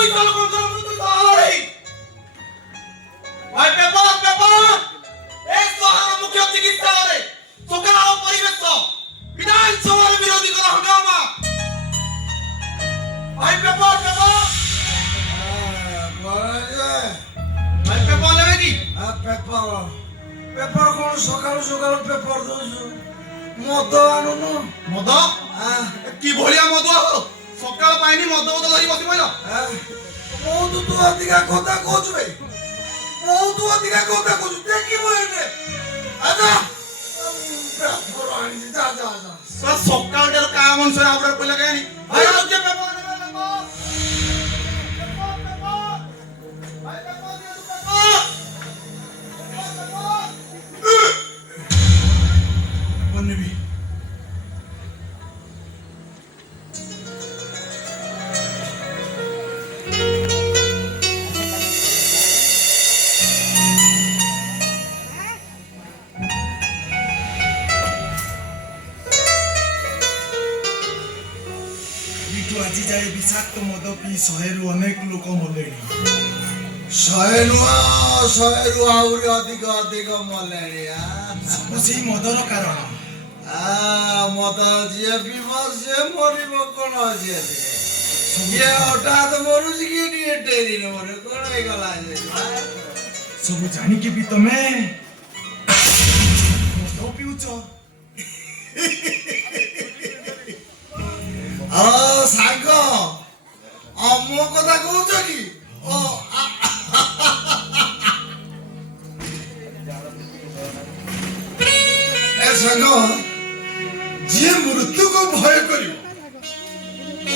তুই চলো কোন তুই তাহলে ভাই পেপার এই সহারা মুখ্য চিকিৎসালয়ে সকাল পরিবেশ বিধানসভার বিরোধী করা হাঙ্গামা ভাই পেপার ভাই পেপার নেবে কি পেপার কোন সকাল সকাল পেপার দউছো মদ আনুনো মদ কি ভলিয়া মদ সকাল পাইনি মদ মদ ধরি বসি বইল বহুত তো ଅଧିକା কথা কইছবে বহুত ଅଧିକା কথা কইছ দেখিব এনে আদা পেপার আনি যা যা যা সকাল দের কাম অনুসারে আপনার কইলা কেনি ভাই আজ যে পেপার নেবে ভাই পেপার দিয়ে পেপার নেবি আজি যায় বিষাক্ত মদ পি শহেরু অনেক লোক মলেনি শহেরু আହୁରି ଅଧିକ ମଲେଣି ସବୁ ସେଇ ମଦର କାରଣ ମଦ ଯିଏ ପିଇବ ସିଏ ମରିବ କଣ ଯିଏ ଇଏ ହଠାତ୍ ମରୁଛି କି ଟିକେ ଡେରିରେ ମରେ କଣ ହେଇଗଲା ସବୁ ଜାଣିକି ବି ତମେ ମଦ ପିଉଛ ସାଙ୍ଗ ମୋ କଥା କହୁଛ କି ଏ ସାଙ୍ଗ ଯିଏ ମୃତ୍ୟୁକୁ ଭୟ କରିବ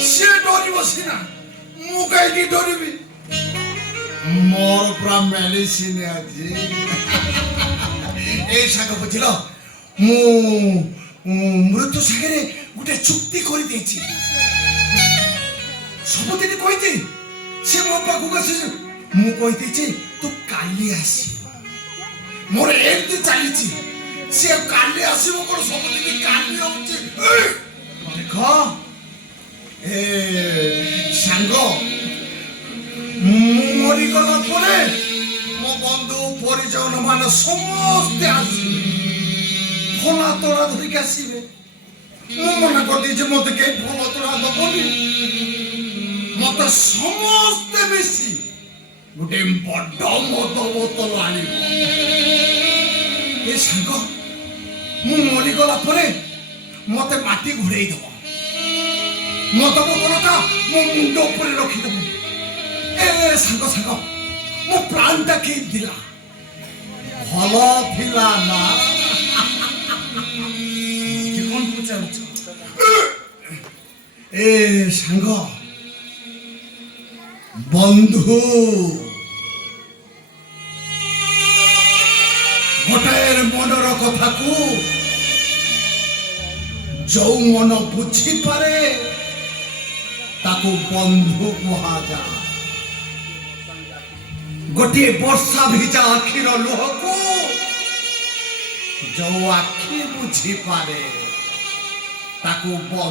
ସିଏ ଡରିବ ସିନା ମୁଁ କାହିଁକି ଡରିବି ମୋର ପୁରା ମେଡିସିନ ଅଛି এই ସାଙ୍ଗ ବୁଝିଲ ମୁଁ ମୃତ୍ୟୁ ସାଙ୍ଗରେ ଗୋଟେ ଚୁକ୍ତି କରିଦେଇଛି ସବୁଦିନ କହିଛି ସେ ମୋ ପାଖକୁ ଆସିଛି ମୁଁ କହିଦେଇଛି ତୁ କାଲି ଆସିବ ମୋର ଏମିତି ଚାଲିଛି ସେ କାଲି ଆସିବ କଣ ସବୁଦିନ କାଲି ହଉଛି ଦେଖ ଏ ସାଙ୍ଗ ମୁଁ ମରିଗଲା ପରେ ମୋ ବନ୍ଧୁ ପରିଜନ ମାନେ ସମସ୍ତେ ଆସିବେ ଫଲା ତୋଳା ଧରିକି ଆସିବେ ମୁଁ ମନା କରିଦେଇଛି ମତେ କେହି ଫଳ ତୋଳା ଦବନି ମତେ ସମସ୍ତେ ମିଶି ଗୋଟେ ବଡ ମଦ ବୋତଲ ଆଣିବ ଏ ସାଙ୍ଗ ମୁଁ ମରିଗଲା ପରେ ମତେ ମାଟି ଘୋଡେଇ ଦବ ମଦ ବୋତଲଟା ମୋ ମୁଣ୍ଡ ଉପରେ ରଖିଦବ ଏ ସାଙ୍ଗ ମୋ ପ୍ରାଣଟା କେମିତି ଥିଲା ଭଲ ଥିଲା ନା କଣ ପଚାରୁଛ ଏ ସାଙ୍ଗ ବନ୍ଧୁ ଗୋଟାଏ ମନର କଥାକୁ ଯୋଉ ମନ ବୁଝିପାରେ ତାକୁ ବନ୍ଧୁ କୁହାଯାଏ ଗୋଟିଏ ବର୍ଷା ଭିଜା ଆଖିର ଲୁହକୁ ଯୋଉ ଆଖି ବୁଝିପାରେ ତାକୁ ବନ୍ଧୁ